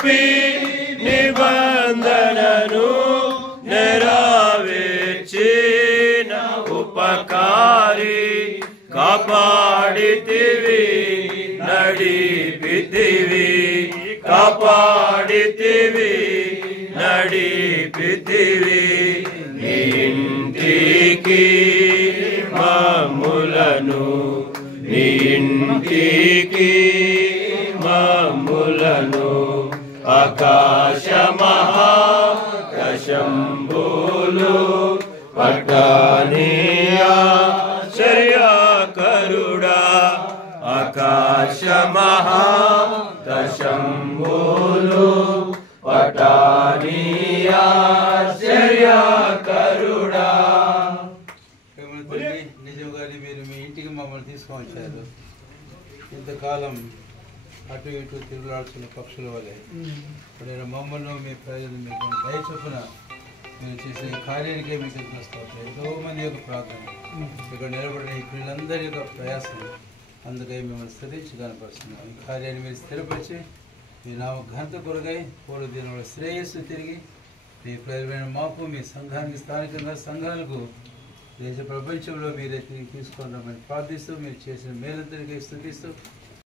చూపి నిబంధనను నెరవేర్చిన ఉపకారి కాపాడితివి నడిపితివి కాపాడితివి నడిపితివి నీ ఇంటికి మమ్ములను నీ ఇంటికి మమ్ములను ఆకాశ మహాకశంబులు పట్టనీయా ఆశ్చర్యకరుడా ఆకాశ మహాకశంబులు పట్టనీయా ఆశ్చర్యకరుడా. నిజంగా మీరు మీ ఇంటికి మమ్మల్ని తీసుకొని వచ్చారు. ఇంతకాలం అటు ఇటు తిరుగులాడుతున్న పక్షుల వల్లే ఇప్పుడు మమ్మల్ని మీ ప్రజలు మీకు దయ చొప్పున మీరు చేసిన ఈ కార్యానికే మీకు వస్తారు. ఎంతో మంది యొక్క ప్రార్థన ఇక్కడ నిలబడిన ఈ పిల్లలందరి యొక్క ప్రయాసం అందుకే మిమ్మల్ని స్థిరించి కనపరుస్తున్నాం. ఈ కార్యాన్ని మీరు స్థిరపరిచి మీ నామ ఘనత కొరగై పూర్వ దినంలో శ్రేయస్సు తిరిగి మీ ప్రజలైన మాకు మీ సంఘానికి స్థానికంగా సంఘాలకు దేశ ప్రపంచంలో మీరే తిరిగి తీసుకున్నామని ప్రార్థిస్తూ మీరు చేసిన మేలందరికీ స్తుతిస్తూ